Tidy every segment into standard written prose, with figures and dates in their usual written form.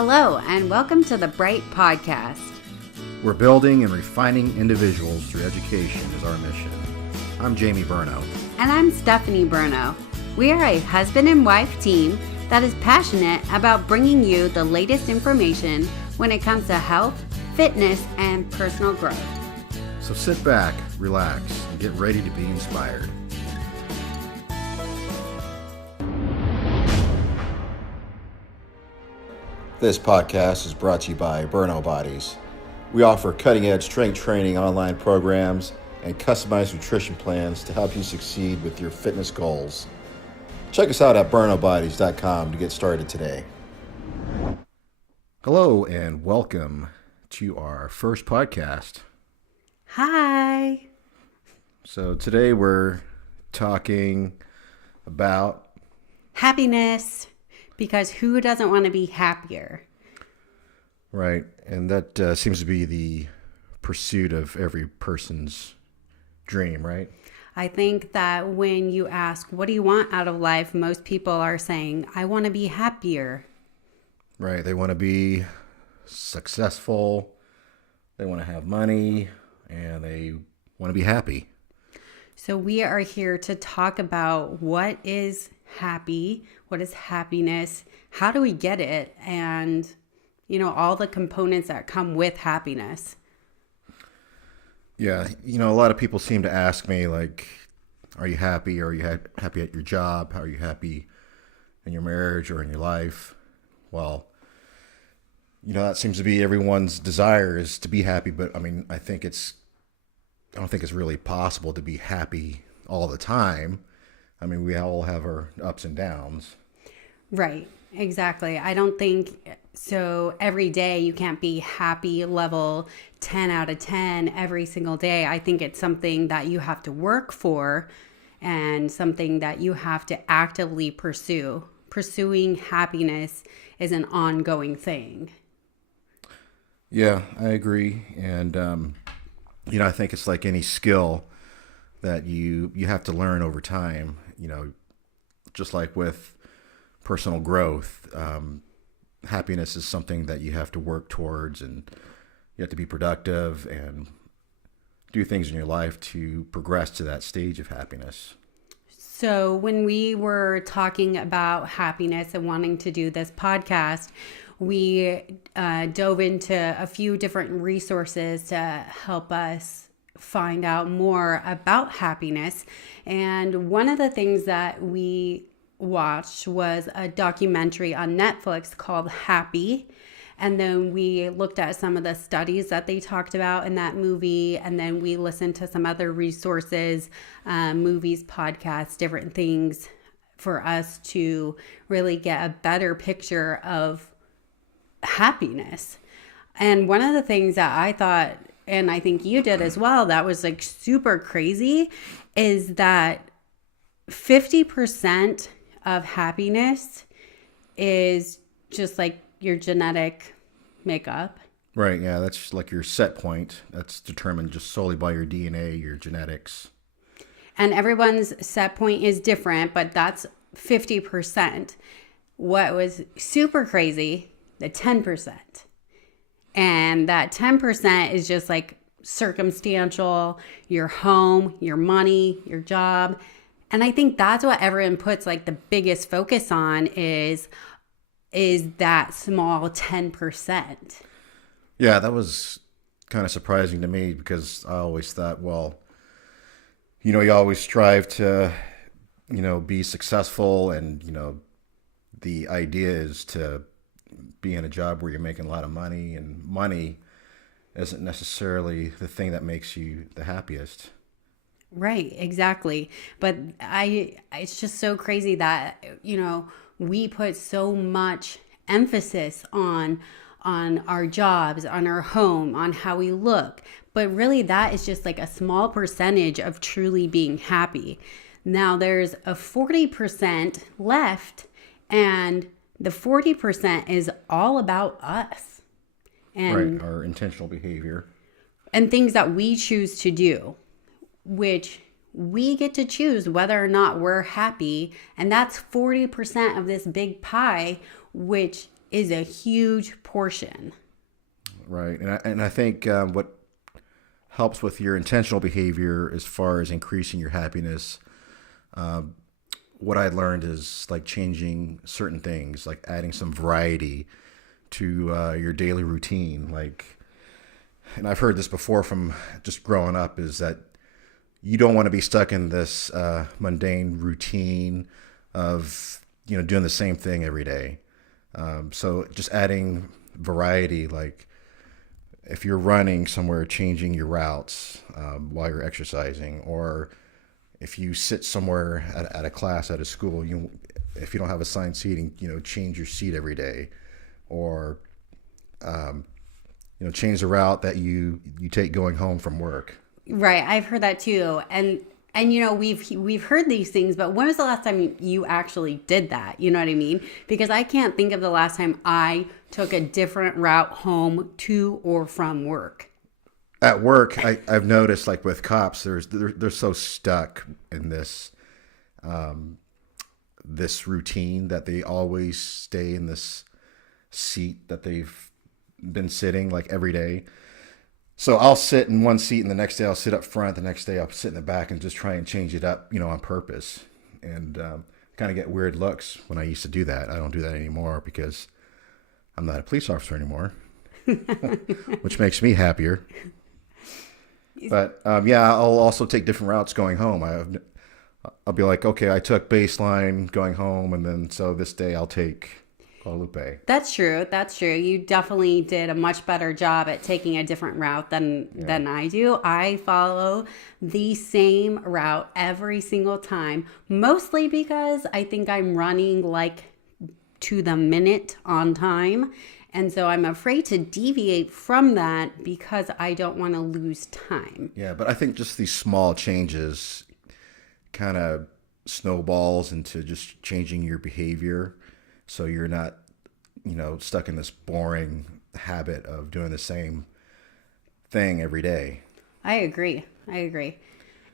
Hello, and welcome to the BRITE Podcast. We're building and refining individuals through education is our mission. I'm Jamie Burno. And I'm Stephanie Burno. We are a husband and wife team that is passionate about bringing you the latest information when it comes to health, fitness, and personal growth. So sit back, relax, and get ready to be inspired. This podcast is brought to you by Burno Bodies. We offer cutting-edge strength training online programs and customized nutrition plans to help you succeed with your fitness goals. Check us out at burnobodies.com to get started today. Hello and welcome to our first podcast. Hi. So today we're talking about happiness, because who doesn't want to be happier? Right, and that seems to be the pursuit of every person's dream, right? I think that when you ask, what do you want out of life? Most people are saying, I want to be happier. Right, they want to be successful, they want to have money, and they want to be happy. So we are here to talk about what is happy, what is happiness, how do we get it, and all the components that come with happiness. Yeah, a lot of people seem to ask me, like, are you happy? Are you happy at your job? Are you happy in your marriage or in your life? Well, that seems to be everyone's desire, is to be happy, but I don't think it's really possible to be happy all the time. We all have our ups and downs. Right, exactly. I don't think so. Every day you can't be happy level 10 out of 10 every single day. I think it's something that you have to work for and something that you have to actively pursue. Pursuing happiness is an ongoing thing. Yeah, I agree. And, I think it's like any skill that you have to learn over time, just like with personal growth. Happiness is something that you have to work towards, and you have to be productive and do things in your life to progress to that stage of happiness. So when we were talking about happiness and wanting to do this podcast, we dove into a few different resources to help us find out more about happiness. And one of the things that we watched was a documentary on Netflix called Happy. And then we looked at some of the studies that they talked about in that movie. And then we listened to some other resources, movies, podcasts, different things for us to really get a better picture of happiness. And one of the things that I thought, and I think you did as well, that was like super crazy, is that 50% of happiness is just like your genetic makeup. Right, yeah, that's like your set point. That's determined just solely by your DNA, your genetics. And everyone's set point is different, but that's 50%. What was super crazy, the 10%. And that 10% is just like circumstantial, your home, your money, your job. And I think that's what everyone puts like the biggest focus on is that small 10%. Yeah, that was kind of surprising to me, because I always thought, well, you always strive to, be successful, and, the idea is to be in a job where you're making a lot of money, and money isn't necessarily the thing that makes you the happiest. Right, exactly. But it's just so crazy that, we put so much emphasis on our jobs, on our home, on how we look. But really that is just like a small percentage of truly being happy. Now there's a 40% left, and the 40% is all about us. And, right, our intentional behavior. And things that we choose to do, which we get to choose whether or not we're happy. And that's 40% of this big pie, which is a huge portion. Right. And I think what helps with your intentional behavior as far as increasing your happiness, what I learned is like changing certain things, like adding some variety to your daily routine. Like, and I've heard this before from just growing up, is that you don't want to be stuck in this mundane routine of, doing the same thing every day. So just adding variety, like if you're running somewhere, changing your routes while you're exercising, or if you sit somewhere at a class at a school, if you don't have assigned seating, change your seat every day, or change the route that you take going home from work. Right, I've heard that too, and we've heard these things, but when was the last time you actually did that? You know what I mean? Because I can't think of the last time I took a different route home to or from work. At work, I've noticed, like with cops, they're so stuck in this this routine that they always stay in this seat that they've been sitting like every day. So I'll sit in one seat, and the next day I'll sit up front. The next day I'll sit in the back and just try and change it up, on purpose. And kind of get weird looks when I used to do that. I don't do that anymore because I'm not a police officer anymore, which makes me happier. But I'll also take different routes going home. I'll be like, okay, I took Baseline going home, and then so this day I'll take Guadalupe. That's true. You definitely did a much better job at taking a different route than I do. I follow the same route every single time, mostly because I think I'm running like to the minute on time. And so I'm afraid to deviate from that because I don't want to lose time. Yeah, but I think just these small changes kind of snowballs into just changing your behavior. So you're not, stuck in this boring habit of doing the same thing every day. I agree.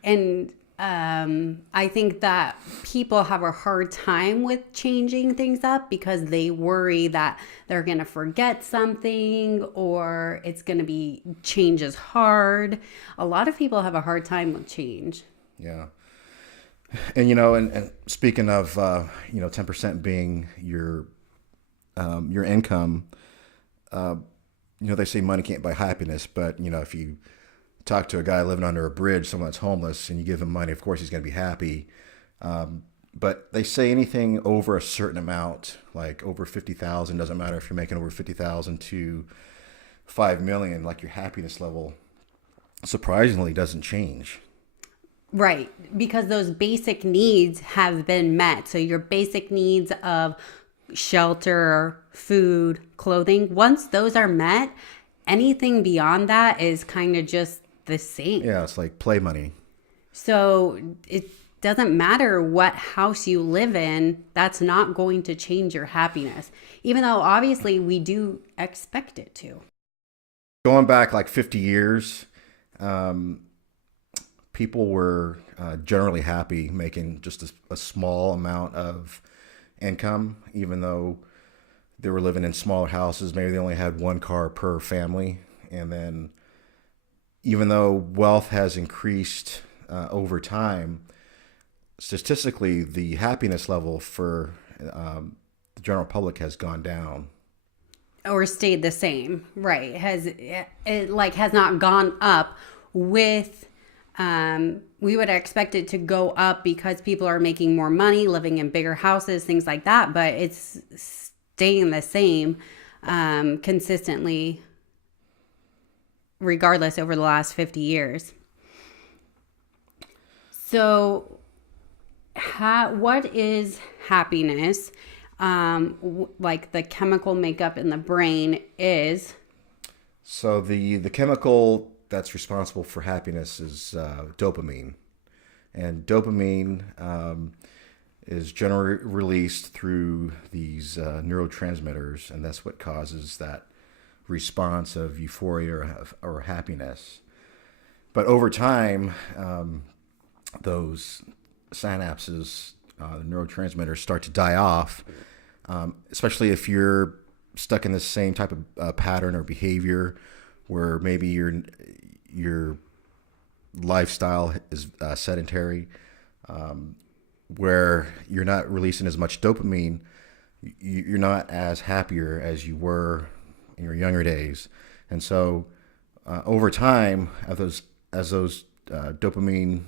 And I think that people have a hard time with changing things up because they worry that they're going to forget something or it's going to be change is hard. A lot of people have a hard time with change. Yeah. And, and speaking of, 10% being your income, they say money can't buy happiness, but, if you talk to a guy living under a bridge, someone that's homeless, and you give him money, of course he's going to be happy. But they say anything over a certain amount, like over 50,000, doesn't matter if you're making over 50,000 to 5 million, like your happiness level surprisingly doesn't change. Right, because those basic needs have been met. So your basic needs of shelter, food, clothing, once those are met, anything beyond that is kind of just the same. Yeah, it's like play money. So it doesn't matter what house you live in, that's not going to change your happiness, even though obviously we do expect it to. Going back like 50 years, people were generally happy making just a small amount of income, even though they were living in smaller houses. Maybe they only had one car per family. And then even though wealth has increased over time, statistically, the happiness level for the general public has gone down. Or stayed the same, right? It has not gone up with... we would expect it to go up because people are making more money, living in bigger houses, things like that. But it's staying the same consistently, regardless, over the last 50 years. So what is happiness? Like the chemical makeup in the brain is? So the chemical that's responsible for happiness is dopamine. And dopamine is generally released through these neurotransmitters, and that's what causes that response of euphoria or happiness. But over time, those synapses, the neurotransmitters, start to die off, especially if you're stuck in the same type of pattern or behavior, where maybe your lifestyle is sedentary, where you're not releasing as much dopamine, you're not as happier as you were in your younger days. And so over time, as those dopamine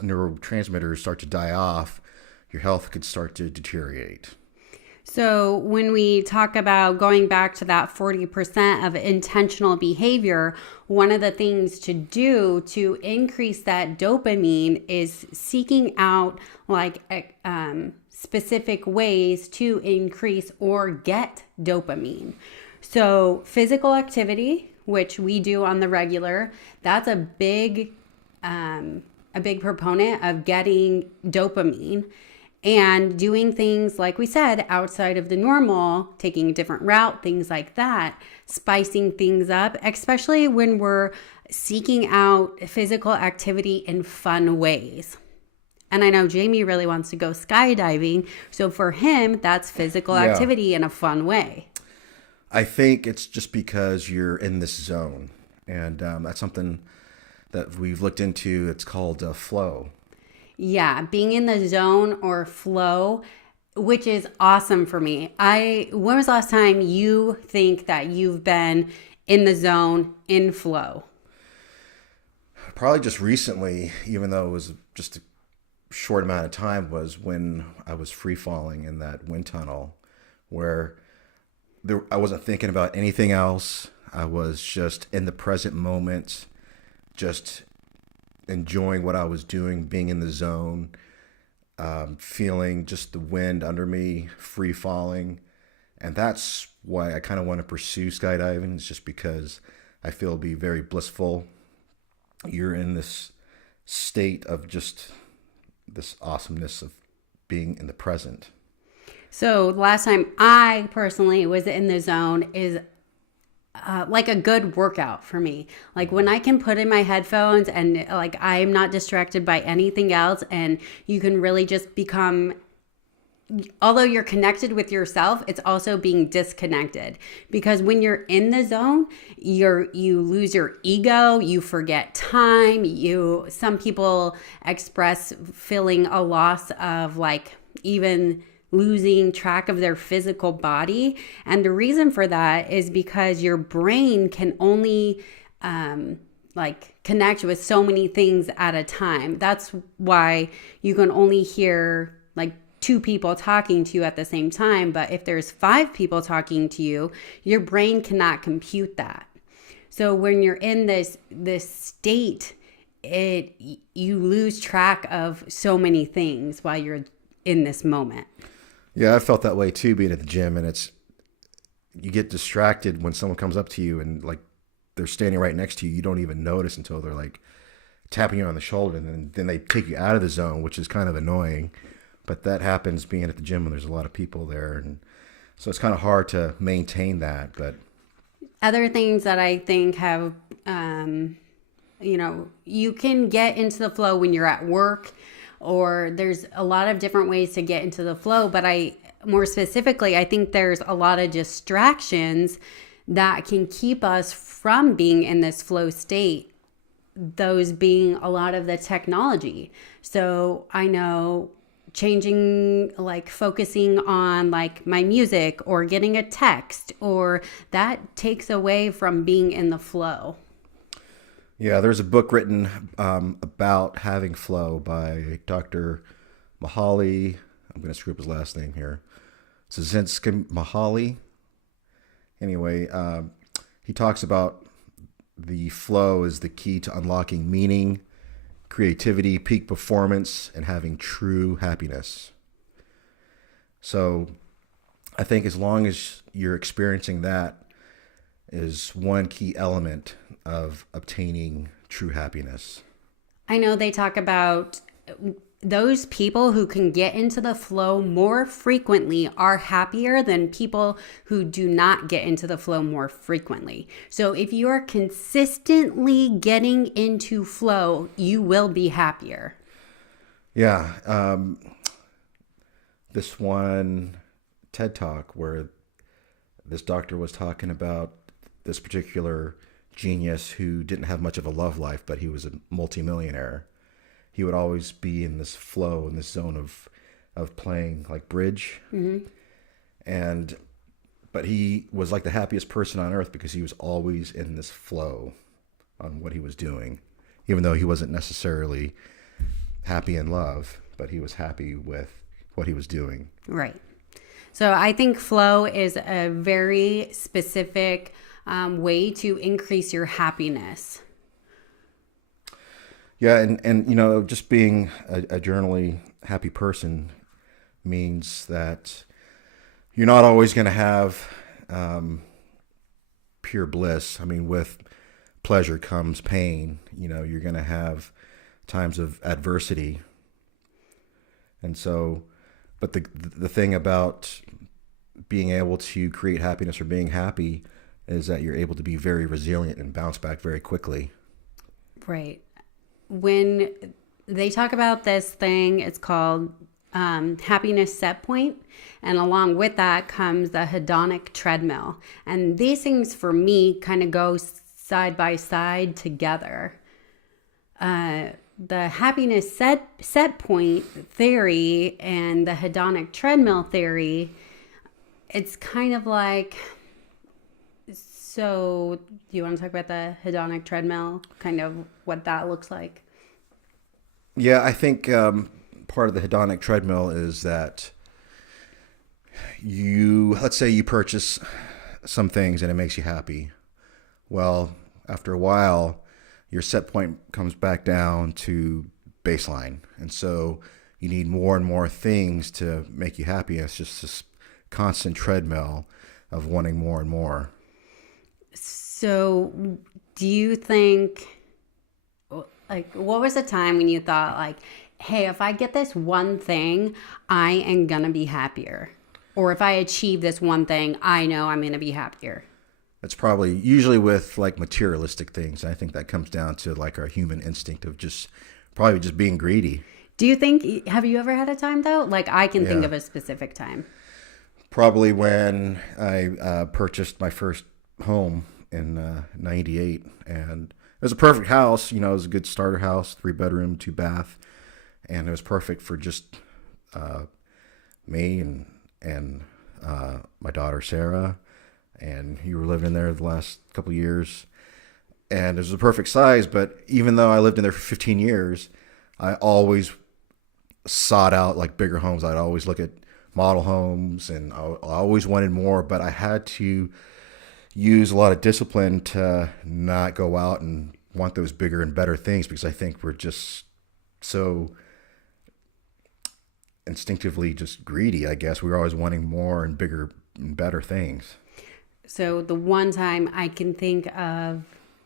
neurotransmitters start to die off, your health could start to deteriorate. So when we talk about going back to that 40% of intentional behavior, one of the things to do to increase that dopamine is seeking out specific ways to increase or get dopamine. So physical activity, which we do on the regular, that's a big proponent of getting dopamine. And doing things, like we said, outside of the normal, taking a different route, things like that, spicing things up, especially when we're seeking out physical activity in fun ways. And I know Jamie really wants to go skydiving. So for him, that's physical activity in a fun way. I think it's just because you're in this zone. And that's something that we've looked into. It's called flow. Yeah, being in the zone or flow, which is awesome for me. When was the last time you think that you've been in the zone, in flow? Probably just recently, even though it was just a short amount of time, was when I was free falling in that wind tunnel, where I wasn't thinking about anything else. I was just in the present moment, just enjoying what I was doing, being in the zone, feeling just the wind under me, free falling. And that's why I kind of want to pursue skydiving. It's just because I feel it'll be very blissful. You're in this state of just this awesomeness of being in the present. So the last time I personally was in the zone is like a good workout for me. Like when I can put in my headphones and like I'm not distracted by anything else, and you can really just become, although you're connected with yourself, it's also being disconnected, because when you're in the zone, you lose your ego, you forget time. Some people express feeling a loss of like even losing track of their physical body. And the reason for that is because your brain can only connect with so many things at a time. That's why you can only hear like 2 people talking to you at the same time. But if there's 5 people talking to you, your brain cannot compute that. So when you're in this state, you lose track of so many things while you're in this moment. Yeah, I felt that way too, being at the gym, and you get distracted when someone comes up to you and like they're standing right next to you. You don't even notice until they're like tapping you on the shoulder, and then they take you out of the zone, which is kind of annoying. But that happens being at the gym when there's a lot of people there, and so it's kind of hard to maintain that. But other things that I think have, you can get into the flow when you're at work, or there's a lot of different ways to get into the flow. But more specifically, I think there's a lot of distractions that can keep us from being in this flow state, those being a lot of the technology. So I know focusing on like my music or getting a text, or that takes away from being in the flow. Yeah, there's a book written about having flow by Dr. Mahali. I'm going to screw up his last name here. Zazinski Mahali. Anyway, he talks about the flow is the key to unlocking meaning, creativity, peak performance, and having true happiness. So I think as long as you're experiencing that is one key element of obtaining true happiness. I know they talk about those people who can get into the flow more frequently are happier than people who do not get into the flow more frequently. So if you are consistently getting into flow, you will be happier. Yeah. This one TED Talk where this doctor was talking about this particular genius who didn't have much of a love life, but he was a multimillionaire. He would always be in this flow, in this zone of playing like bridge. Mm-hmm. But he was like the happiest person on earth because he was always in this flow on what he was doing, even though he wasn't necessarily happy in love, but he was happy with what he was doing. Right. So I think flow is a very specific way to increase your happiness. Yeah, and just being a generally happy person means that you're not always going to have pure bliss. I mean, with pleasure comes pain. You're going to have times of adversity. And so, but the thing about being able to create happiness or being happy is that you're able to be very resilient and bounce back very quickly. Right. When they talk about this thing, it's called happiness set point, and along with that comes the hedonic treadmill. And these things for me kind of go side by side together. The happiness set point theory and the hedonic treadmill theory, it's kind of like, so do you want to talk about the hedonic treadmill, kind of what that looks like? Yeah, I think part of the hedonic treadmill is that let's say you purchase some things and it makes you happy. Well, after a while, your set point comes back down to baseline. And so you need more and more things to make you happy. It's just this constant treadmill of wanting more and more. So do you think, like, what was the time when you thought, like, hey, if I get this one thing, I am going to be happier? Or if I achieve this one thing, I know I'm going to be happier? It's probably usually with like materialistic things. I think that comes down to like our human instinct of probably just being greedy. Do you think, have you ever had a time though? Like I can think of a specific time. Probably when I purchased my first home in 98, and it was a perfect house. It was a good starter house, 3-bedroom, 2-bath, and it was perfect for just me and my daughter Sarah. And you were living in there the last couple of years, and it was the perfect size. But even though I lived in there for 15 years, I always sought out like bigger homes. I'd always look at model homes, and I always wanted more. But I had to use a lot of discipline to not go out and want those bigger and better things, because I think we're just so instinctively just greedy. I guess we're always wanting more and bigger and better things. So the one time I can think of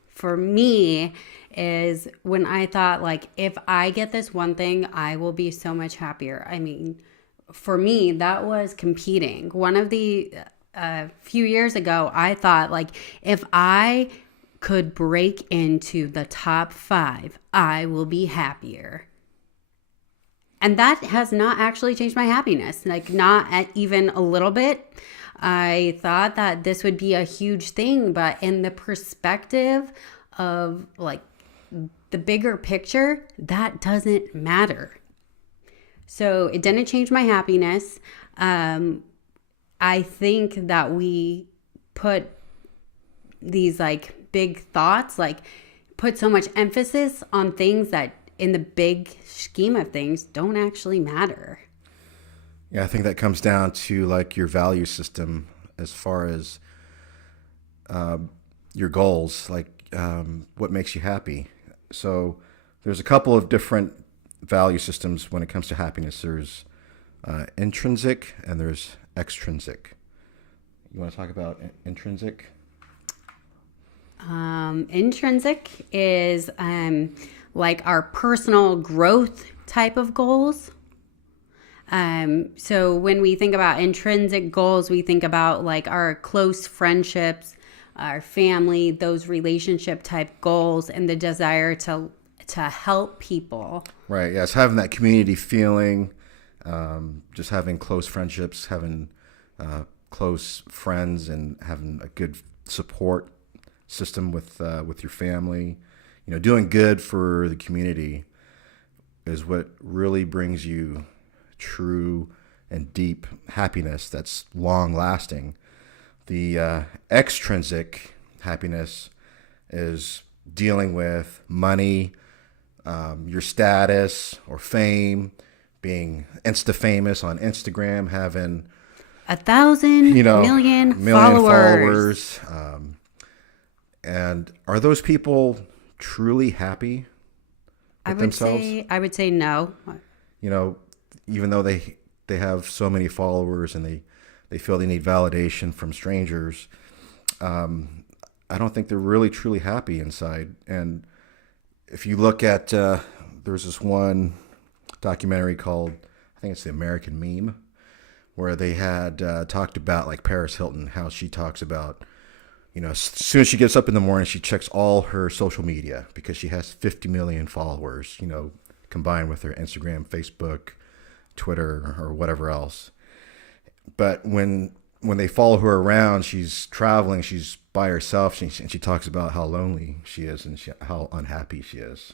for me is when I thought, like, if I get this one thing, I will be so much happier. I mean, for me, that was competing. One of the few years ago, I thought, like, if I could break into the top 5, I will be happier. And that has not actually changed my happiness, like not even a little bit. I thought that this would be a huge thing, but in the perspective of like the bigger picture, that doesn't matter. So it didn't change my happiness. I think that we put these like big thoughts, like put so much emphasis on things that in the big scheme of things don't actually matter. Yeah, I think that comes down to like your value system as far as your goals, like what makes you happy. So there's a couple of different value systems when it comes to happiness. There's intrinsic and there's extrinsic. You want to talk about intrinsic? Intrinsic is like our personal growth type of goals. So when we think about intrinsic goals, we think about like our close friendships, our family, those relationship type goals, and the desire to help people. Right. Yes. Having that community feeling, just having close friendships, having close friends and having a good support system with your family, doing good for the community is what really brings you true and deep happiness that's long lasting. The extrinsic happiness is dealing with money, your status or fame, being insta famous on Instagram, having 1,000 million followers. And are those people truly happy with themselves? I would say no. Even though they have so many followers and they feel they need validation from strangers, I don't think they're really truly happy inside. And if you look at, there's this one documentary called, I think it's The American Meme, where they had talked about like Paris Hilton, how she talks about, as soon as she gets up in the morning, she checks all her social media because she has 50 million followers, combined with her Instagram, Facebook, Twitter, or whatever else. But when they follow her around, she's traveling, she's by herself, and she talks about how lonely she is and how unhappy she is.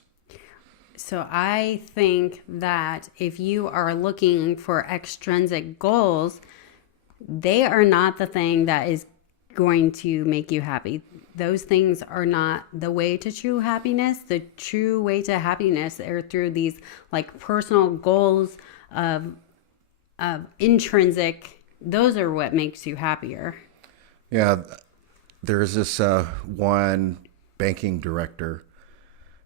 So I think that if you are looking for extrinsic goals, they are not the thing that is going to make you happy. Those things are not the way to true happiness. The true way to happiness are through these like personal goals of intrinsic. Those are what makes you happier. Yeah, there's this one banking director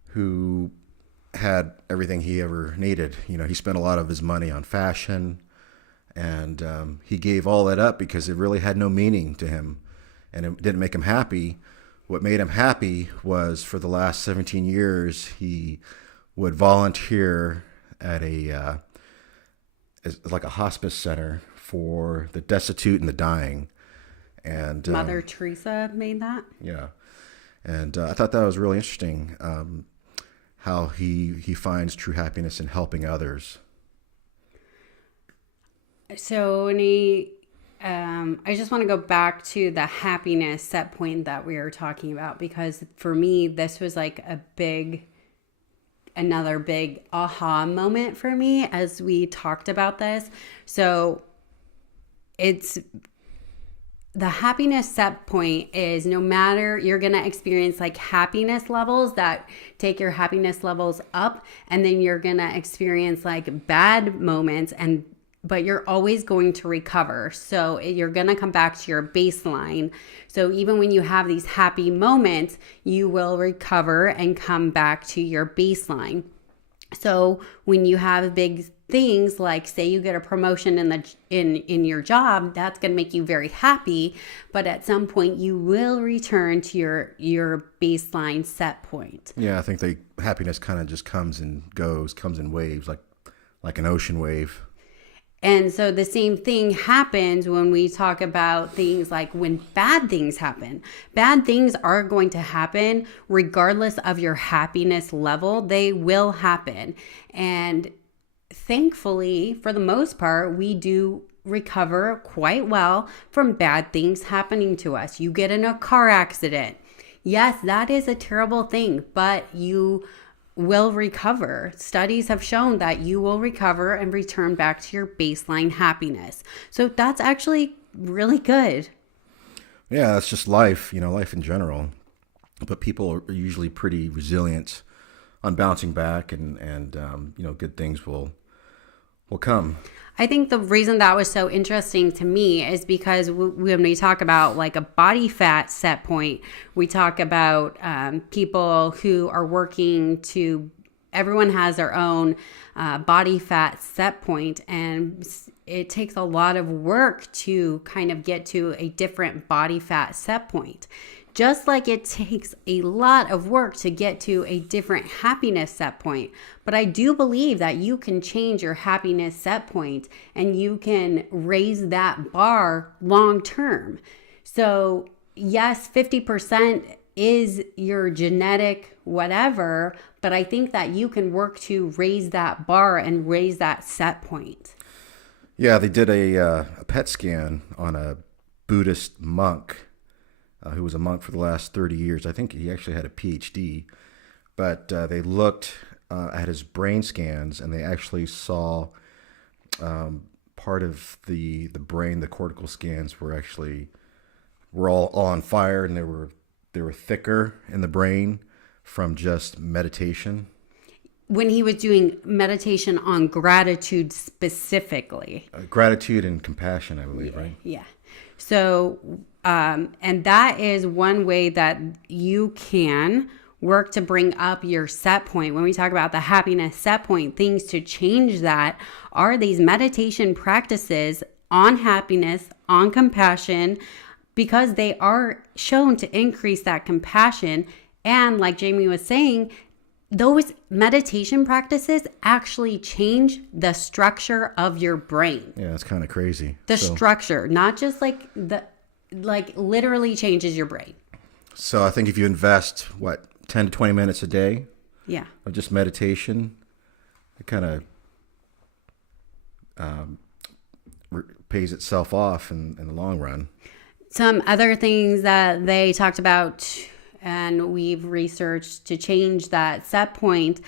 who had everything he ever needed. He spent a lot of his money on fashion, and he gave all that up because it really had no meaning to him, and it didn't make him happy. What made him happy was for the last 17 years, he would volunteer at like a hospice center for the destitute and the dying. And Mother Teresa made that. Yeah, and I thought that was really interesting. How he finds true happiness in helping others. So I just want to go back to the happiness set point that we were talking about, because for me, this was like another big aha moment for me as we talked about this. So the happiness set point is no matter, you're going to experience like happiness levels that take your happiness levels up, and then you're going to experience like bad moments, but you're always going to recover. So you're going to come back to your baseline. So even when you have these happy moments, you will recover and come back to your baseline. So when you have big things like, say you get a promotion in your job, that's going to make you very happy, but at some point you will return to your baseline set point. Yeah, I think happiness kind of just comes in waves, like an ocean wave. And so the same thing happens when we talk about things like when bad things happen. Bad things are going to happen regardless of your happiness level. They will happen. And thankfully, for the most part, we do recover quite well from bad things happening to us. You get in a car accident. Yes, that is a terrible thing, but you will recover. Studies have shown that you will recover and return back to your baseline happiness. So that's actually really good. Yeah, that's just life, life in general. But people are usually pretty resilient on bouncing back, and good things will come. I think the reason that was so interesting to me is because when we talk about like a body fat set point, we talk about people who are working everyone has their own body fat set point, and it takes a lot of work to kind of get to a different body fat set point. Just like it takes a lot of work to get to a different happiness set point. But I do believe that you can change your happiness set point and you can raise that bar long term. So yes, 50% is your genetic whatever, but I think that you can work to raise that bar and raise that set point. Yeah, they did a PET scan on a Buddhist monk who was a monk for the last 30 years. I think he actually had a PhD, but they looked at his brain scans, and they actually saw part of the brain, the cortical scans were all on fire, and they were thicker in the brain from just meditation. When he was doing meditation on gratitude specifically. Gratitude and compassion, I believe, right? Yeah. So, and that is one way that you can work to bring up your set point. When we talk about the happiness set point, things to change that are these meditation practices on happiness, on compassion, because they are shown to increase that compassion. And like Jamie was saying, those meditation practices actually change the structure of your brain. Yeah, it's kind of crazy. The structure, not just literally changes your brain. So I think if you invest, 10 to 20 minutes a day of just meditation, it kind of pays itself off in the long run. Some other things that they talked about and we've researched to change that set point,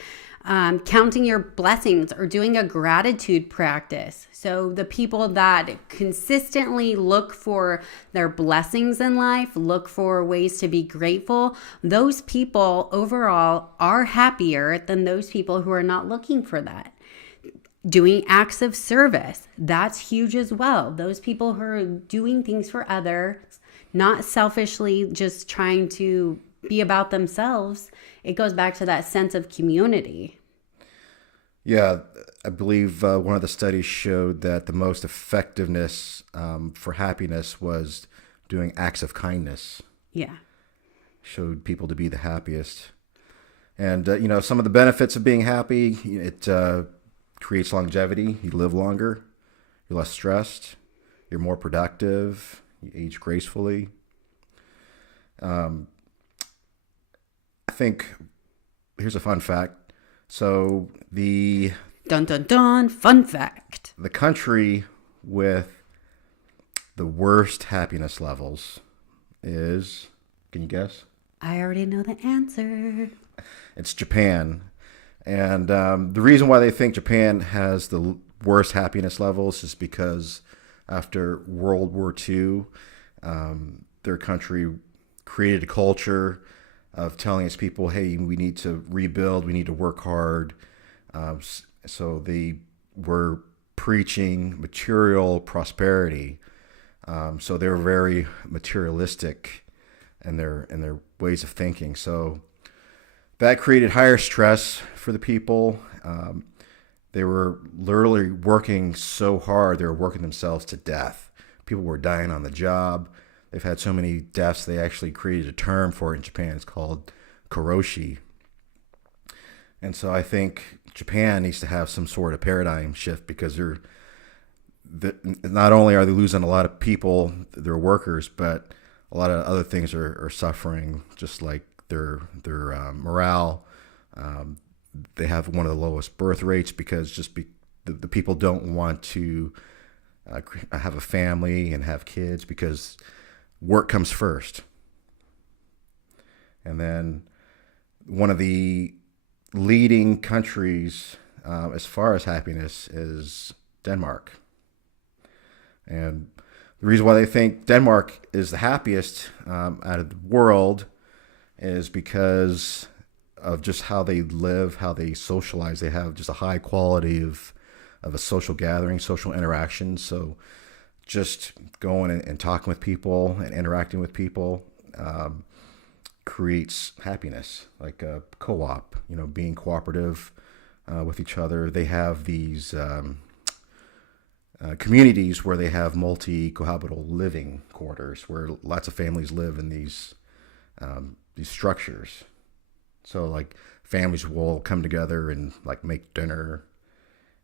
counting your blessings or doing a gratitude practice. So the people that consistently look for their blessings in life, look for ways to be grateful, those people overall are happier than those people who are not looking for that. Doing acts of service, that's huge as well. Those people who are doing things for others, not selfishly just trying to be about themselves, it goes back to that sense of community. Yeah, I believe one of the studies showed that the most effectiveness for happiness was doing acts of kindness. Yeah. Showed people to be the happiest. And, some of the benefits of being happy, it creates longevity. You live longer. You're less stressed. You're more productive. You age gracefully. I think here's a fun fact. So the dun dun dun fun fact. The country with the worst happiness levels is, can you guess? I already know the answer. It's Japan. And the reason why they think Japan has the worst happiness levels is because after World War II, their country created a culture of telling its people, hey, we need to rebuild, we need to work hard. So they were preaching material prosperity. So they were very materialistic in their ways of thinking. So that created higher stress for the people. They were literally working so hard, they were working themselves to death. People were dying on the job. They've had so many deaths, they actually created a term for it in Japan. It's called karoshi. And so I think Japan needs to have some sort of paradigm shift, because not only are they losing a lot of people, their workers, but a lot of other things are suffering, just like their morale. They have one of the lowest birth rates because the people don't want to have a family and have kids, because work comes first. And then one of the leading countries as far as happiness is Denmark. And the reason why they think Denmark is the happiest out of the world is because of just how they live, how they socialize. They have just a high quality of a social gathering, social interaction. So just going and talking with people and interacting with people creates happiness, like a co-op, being cooperative with each other. They have these communities where they have multi-cohabital living quarters where lots of families live in these structures. So like families will come together and like make dinner.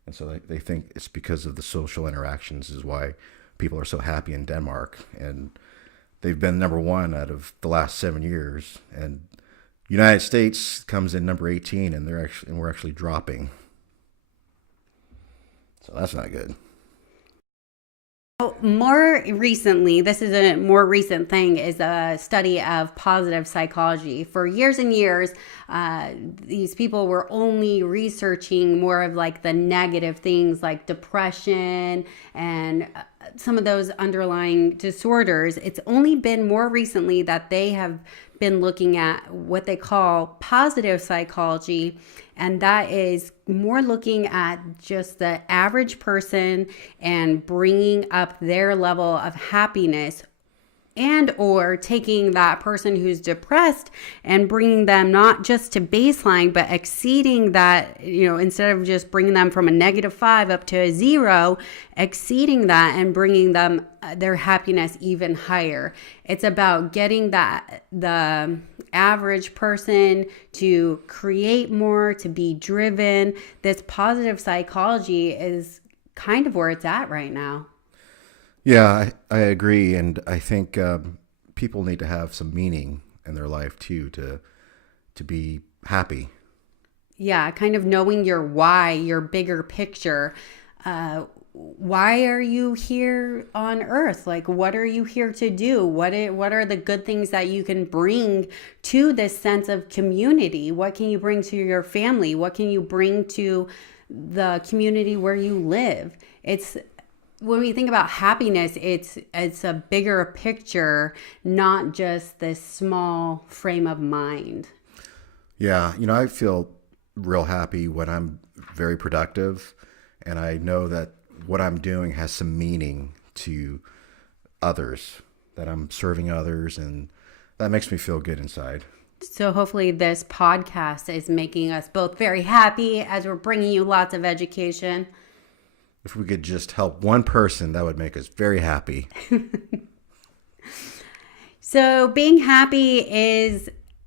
And so they think it's because of the social interactions is why people are so happy in Denmark. And they've been number one out of the last 7 years. And United States comes in number 18, and we're actually dropping. So that's not good. More recently, this is a more recent thing, is a study of positive psychology. For years and years, these people were only researching more of like the negative things like depression and some of those underlying disorders. It's only been more recently that they have been looking at what they call positive psychology, and that is more looking at just the average person and bringing up their level of happiness, and or taking that person who's depressed and bringing them not just to baseline, but exceeding that, instead of just bringing them from a -5 up to a 0, exceeding that and bringing them their happiness even higher. It's about getting the average person to create more, to be driven. This positive psychology is kind of where it's at right now. Yeah, I agree. And I think people need to have some meaning in their life too, to be happy. Yeah, kind of knowing your why, your bigger picture. Why are you here on earth? Like, what are you here to do? What are the good things that you can bring to this sense of community? What can you bring to your family? What can you bring to the community where you live? When we think about happiness, it's a bigger picture, not just this small frame of mind. Yeah, I feel real happy when I'm very productive and I know that what I'm doing has some meaning to others, that I'm serving others, and that makes me feel good inside. So hopefully this podcast is making us both very happy as we're bringing you lots of education. If we could just help one person, that would make us very happy. So being happy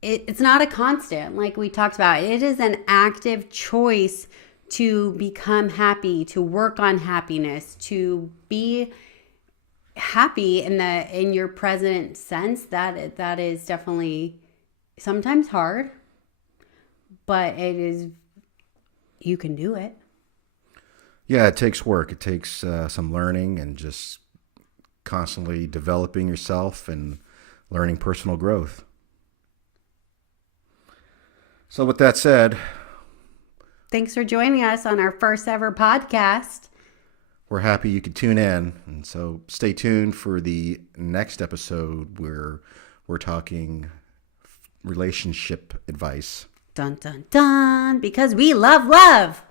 it's not a constant, like we talked about. It is an active choice to become happy, to work on happiness, to be happy in your present sense. That is definitely sometimes hard, but you can do it. Yeah, it takes work. It takes some learning and just constantly developing yourself and learning personal growth. So with that said, thanks for joining us on our first ever podcast. We're happy you could tune in. And so stay tuned for the next episode where we're talking relationship advice. Dun, dun, dun, because we love love.